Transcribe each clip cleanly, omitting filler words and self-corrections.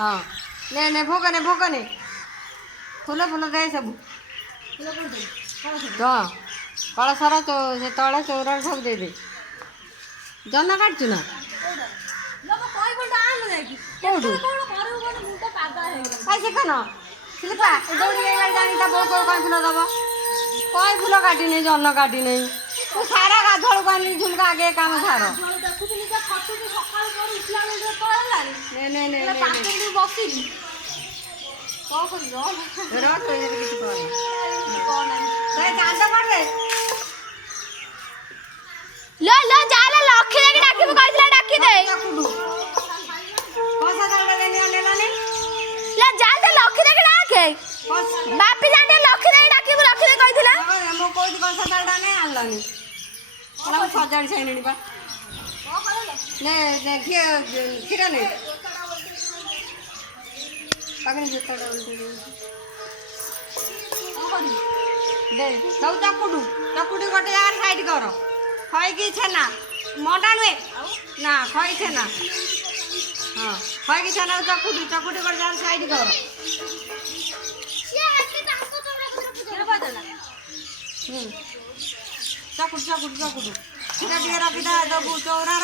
हाँ ने भोगने फूल फूल दे सब तो कलसर तो से तले चौरा सब दे दे जन काटु ना कौन शिल्पा दौड़ी जानी बो कौ कहीं फूल दब कई फूल काटिनी जन काटिनी तू सारा गाधल कहनी झुमका आगे काम सार बापी जाने लखी दे डाकी लखी दे कहिथिला मो कोइ कंसा दालडा नै आनलानी मला सजाडी छैननी बा ने देखिए खीरा नै पागन जता दे सब चकुडू गटे यार साइड कर खई की छेना मोटा नुए ना खई छेना हां खई की छेना चकुडू गटे यार साइड कर चकुट सीधा टे रखीदा दबू चौरा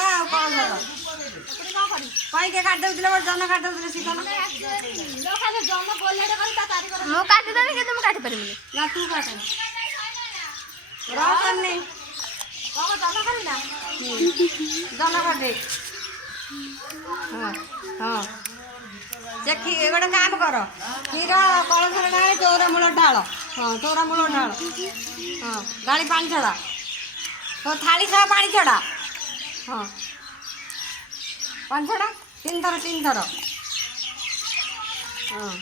कहीं के काट दे जन काट दे शीतल मो काटी देबे के तुम काटी परबे ना तू काट रह करने जन काट दे हाँ हाँ से गोटे काम कर क्षीर कलसर ढाल चौरा मूल ढाल हाँ चौरा मूल ढाल हाँ गाड़ी पानी छड़ा तो थाली सह पानी छड़ा हाँ पानी छड़ा तीन थर हाँ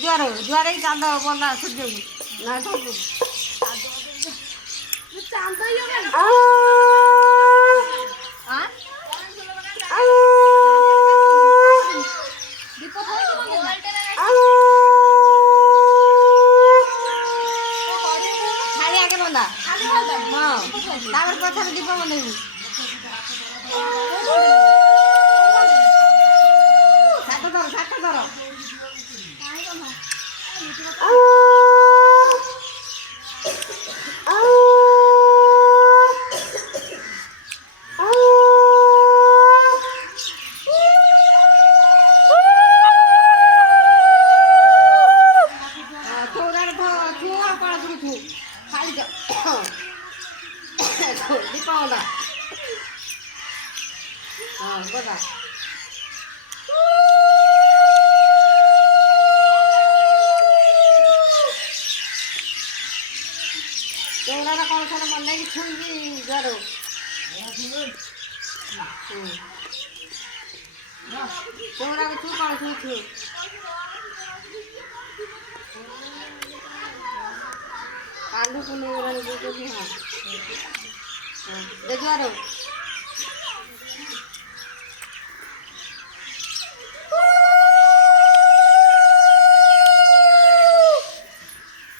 जुआर जुआर ही चांद बोला सूर्य ना हाँ पछार दीप बनइबू सात धर दीप होला हाँ बता चौरा कौन सा मन नहीं छुई जरो चौरा को छू कौन छू आलू को नहीं वाला बोलते भी हाँ देखो रो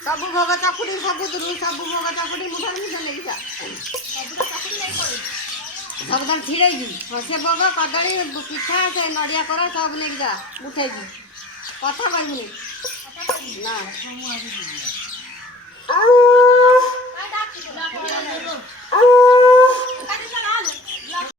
सब भोग चकुड़ी सब दूर सब भोग चकुड़ी मुठा नहीं चले सब दाम छिड़े से भोग कदली पिठा से नड़िया कर सब नहीं जा उठे कथा कहबी ना